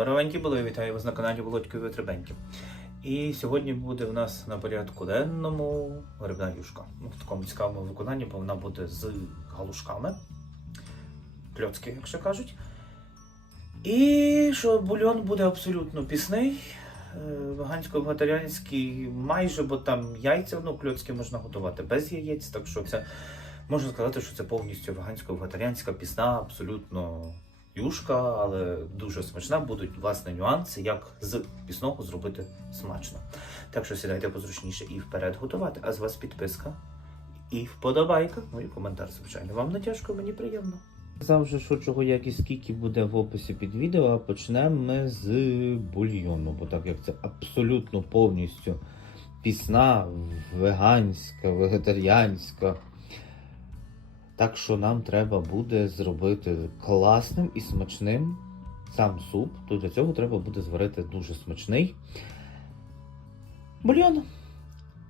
Здоровенькі були, вітаю вас на каналі Володькові Витребеньки. І сьогодні буде у нас на порядку денному грибна юшка. Ну, в такому цікавому виконанні, бо вона буде з галушками. Кльоцки, якщо кажуть. І що бульйон буде абсолютно пісний, е, вегансько-вегетаріанський, майже, бо там яйця, ну, кльоцки можна готувати без яєць, так що це можна сказати, що це повністю вегансько-вегетаріанська пісна, абсолютно юшка, але дуже смачна. Будуть власне нюанси, як з пісного зробити смачно. Так що сідайте позручніше і вперед готувати. А з вас підписка і вподобайка. Ну і коментар, звичайно. Вам не тяжко, мені приємно. Завжди що чого як і скільки буде в описі під відео, а почнемо ми з бульйону, бо так як це абсолютно повністю пісна, веганська, вегетаріанська. Так що нам треба буде зробити класним і смачним сам суп. То для цього треба буде зварити дуже смачний бульйон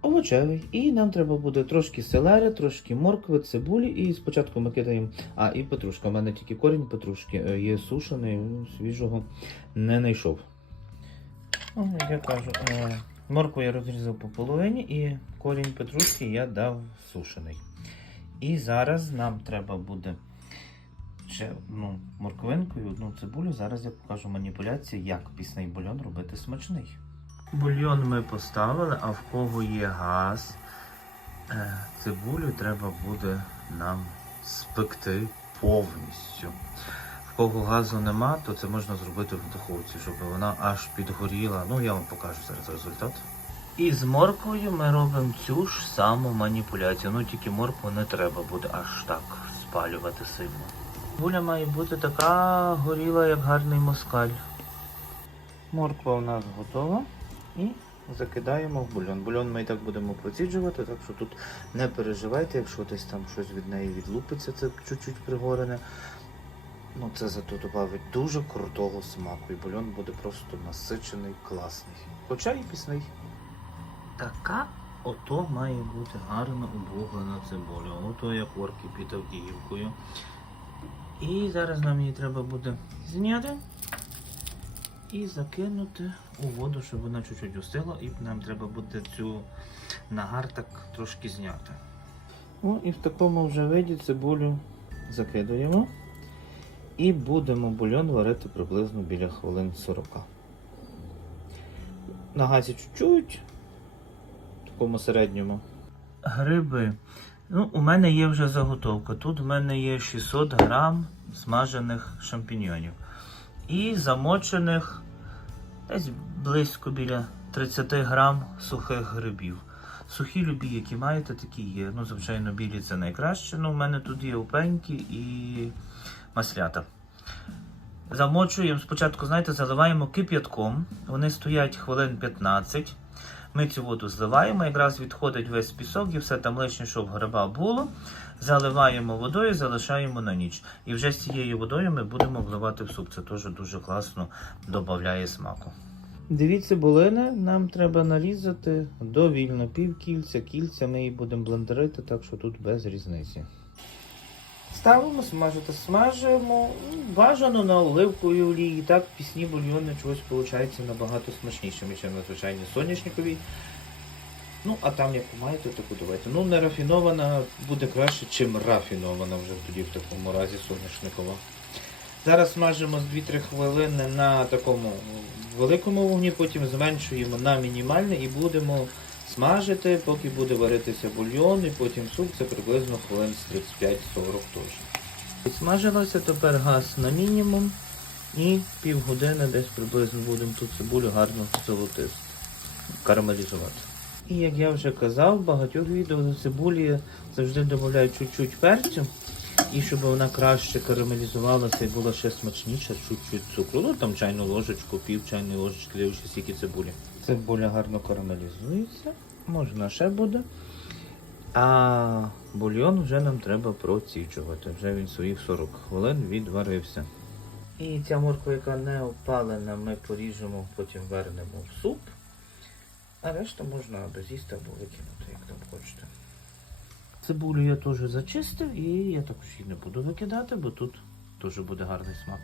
овочевий. І нам треба буде трошки селери, трошки моркви, цибулі. І спочатку ми кидаємо. А, і петрушка. У мене тільки корінь петрушки е, є сушений, свіжого не знайшов. Ну, я кажу, е, моркву я розрізав по половині і корінь петрушки я дав сушений. І зараз нам треба буде ще одну морквинку і одну цибулю. Зараз я покажу маніпуляцію, як пісний бульйон робити смачний. Бульйон ми поставили, а в кого є газ, е, цибулю треба буде нам спекти повністю. В кого газу нема, то це можна зробити в духовці, щоб вона аж підгоріла. Ну, я вам покажу зараз результат. І з морквою ми робимо цю ж саму маніпуляцію. Ну тільки моркву не треба буде аж так спалювати сильно. Гуля має бути така горіла, як гарний москаль. Морква у нас готова. І закидаємо в бульон. Бульон ми і так будемо проціджувати, так що тут не переживайте, якщо десь там щось від неї відлупиться, це чуть-чуть пригорене. Ну, це зато додавить дуже крутого смаку. І бульон буде просто насичений, класний. Хоча і пісний. Така ото має бути гарно обуглена цибуля. Ото як орки під Авдіївкою. І зараз нам її треба буде зняти і закинути у воду, щоб вона чуть-чуть устила, і нам треба буде цю нагар так трошки зняти. Ну і в такому вже виді цибулю закидуємо. І будемо бульон варити приблизно біля хвилин 40. На газі чуть-чуть, такому середньому. Гриби. Ну, у мене є вже заготовка. Тут в мене є 600 грам смажених шампіньйонів. І замочених десь близько біля 30 грам сухих грибів. Сухі любі, які маєте, такі є. Ну, звичайно, білі це найкраще. Ну, у мене тут є опеньки і маслята. Замочуємо спочатку, знаєте, заливаємо кип'ятком. Вони стоять хвилин 15. Ми цю воду зливаємо, якраз відходить весь пісок і все там лишнє, що в гриба було. Заливаємо водою, залишаємо на ніч. І вже з цією водою ми будемо вливати в суп. Це теж дуже класно додає смаку. Дві цибулини нам треба нарізати довільно пів кільця, кільця ми її будемо блендерити, так що тут без різниці. Ставимо, смажити, смажимо. Бажано на оливковій олії. Так, пісні бульйони чогось виходить набагато смачнішими, ніж на звичайні соняшникові. Ну, а там, як маєте, таку давайте. Ну, не рафінована буде краще, чим рафінована вже тоді в такому разі соняшникова. Зараз смажимо з 2-3 хвилини на такому великому вогні, потім зменшуємо на мінімальне і будемо смажити, поки буде варитися бульйон, і потім суп, це приблизно хвилин з 35-40 теж. Підсмажилося, тепер газ на мінімум і півгодини десь приблизно будемо тут цибулю гарно золотисти, карамелізувати. І як я вже казав, в багатьох відео до цибулі завжди додають чуть-чуть перцю. І щоб вона краще карамелізувалася і була ще смачніша, чуть-чуть цукру. Ну там чайну ложечку, пів чайної ложечки, дивлячись стільки цибулі. Цибуля гарно карамелізується, можна ще буде. А бульйон вже нам треба проціджувати. Вже він своїх 40 хвилин відварився. І ця морква, яка не опалена, ми поріжемо, потім вернемо в суп. А решту можна доз'їсти або викинути, як там хочете. Цибулю я теж зачистив і я також її не буду викидати, бо тут теж буде гарний смак.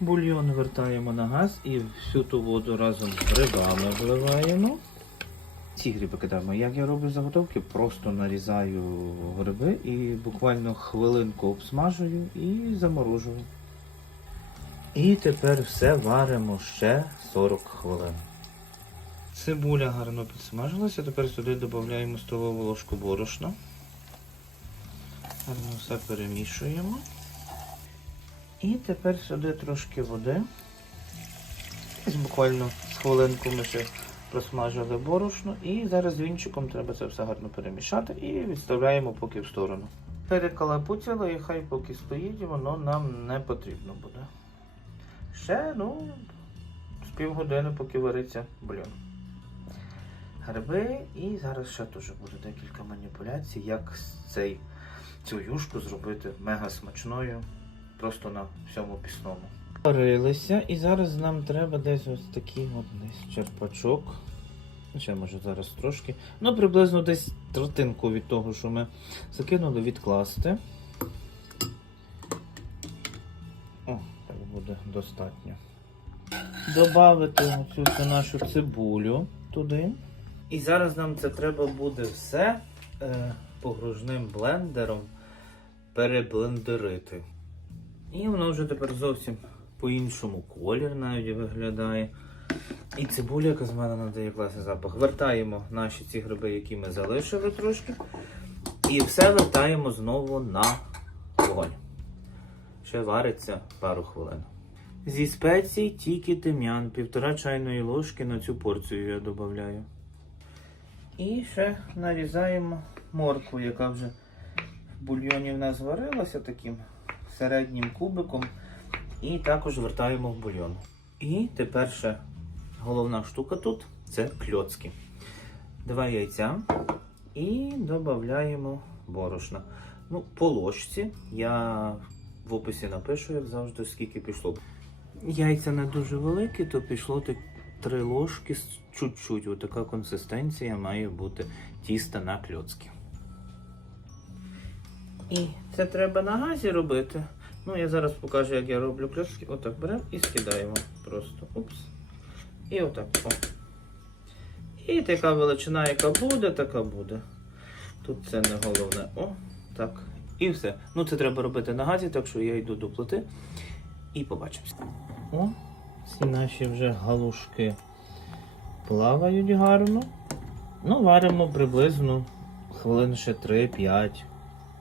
Бульйон вертаємо на газ і всю ту воду разом з грибами вливаємо. Ці гриби кидаємо. Як я роблю заготовки, просто нарізаю гриби і буквально хвилинку обсмажую і заморожую. І тепер все варимо ще 40 хвилин. Цибуля гарно підсмажилася, тепер сюди додаємо столову ложку борошна. Гарно все перемішуємо. І тепер сюди трошки води. Ось буквально з хвилинку ми ще просмажили борошно. І зараз вінчиком треба це все гарно перемішати і відставляємо поки в сторону. Перекалапуцяли і хай поки стоїть, воно нам не потрібно буде. Ще, ну, з півгодини, поки вариться бульон. Гриби, і зараз ще теж буде декілька маніпуляцій, як цей, цю юшку зробити мега смачною, просто на всьому пісному. Варилися, і зараз нам треба десь ось такий от десь черпачок. Ще може зараз трошки. Ну, приблизно десь третинку від того, що ми закинули, відкласти. О, так буде достатньо. Добавити всю нашу цибулю туди. І зараз нам це треба буде все е, погружним блендером переблендерити. І воно вже тепер зовсім по-іншому колір навіть виглядає. І цибуля, яка з мене надає класний запах. Вертаємо наші ці гриби, які ми залишили трошки. І все вертаємо знову на вогонь. Ще вариться пару хвилин. Зі спецій тільки тим'ян, півтора чайної ложки на цю порцію я додаю. І ще нарізаємо моркву, яка вже в бульйоні в нас варилася таким середнім кубиком. І також вертаємо в бульйон. І тепер ще головна штука тут це кльоцки. Два яйця і додаємо борошна. Ну, по ложці я в описі напишу, як завжди, скільки пішло. Яйця не дуже великі, то пішло так три ложки з чуть-чуть. Отака консистенція має бути тіста на кльоцки. І це треба на газі робити. Ну, я зараз покажу, як я роблю кльоцки. Отак беремо і скидаємо просто. Упс. І отак. О. І така величина, яка буде, така буде. Тут це не головне. О, так. І все. Ну, це треба робити на газі, так що я йду до плити і побачимося. О, ці наші вже галушки плавають гарно. Ну, варимо приблизно хвилин ще 3-5.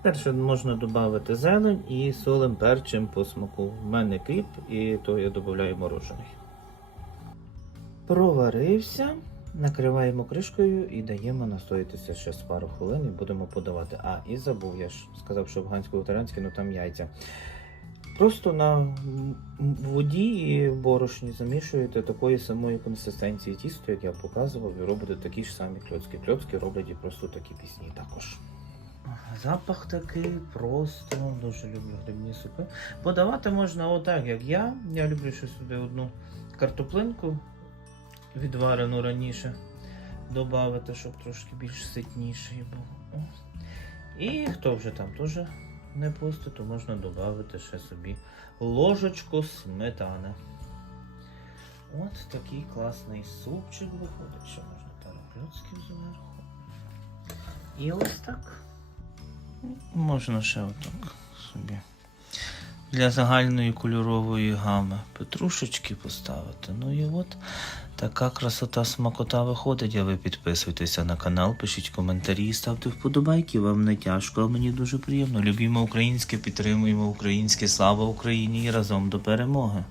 Перше можна додати зелень і солим перчим по смаку. В мене кріп, і то я додаю морожений. Проварився, накриваємо кришкою і даємо настоїтися ще з пару хвилин і будемо подавати. А, і забув, я ж сказав, що афгансько-ветеранське, ну там яйця. Просто на воді і борошні замішуєте такої самої консистенції тісто, як я показував, і робите такі ж самі кльоцки. Кльоцки роблять і просто такі пісні також. Запах такий просто дуже люблю грибні супи. Подавати можна отак, як я. Я люблю ще сюди одну картоплинку відварену раніше. Додати, щоб трошки більш ситніший був. І хто вже там теж не пустить, то можна додати ще собі ложечку сметани. От такий класний супчик виходить. Ще можна пару кльоцків зверху. І ось так. Можна ще отак собі. Для загальної кольорової гами петрушечки поставити. Ну і от така красота смакота виходить. А ви підписуйтеся на канал, пишіть коментарі, ставте вподобайки. Вам не тяжко, а мені дуже приємно. Любімо українське, підтримуємо українське. Слава Україні і разом до перемоги.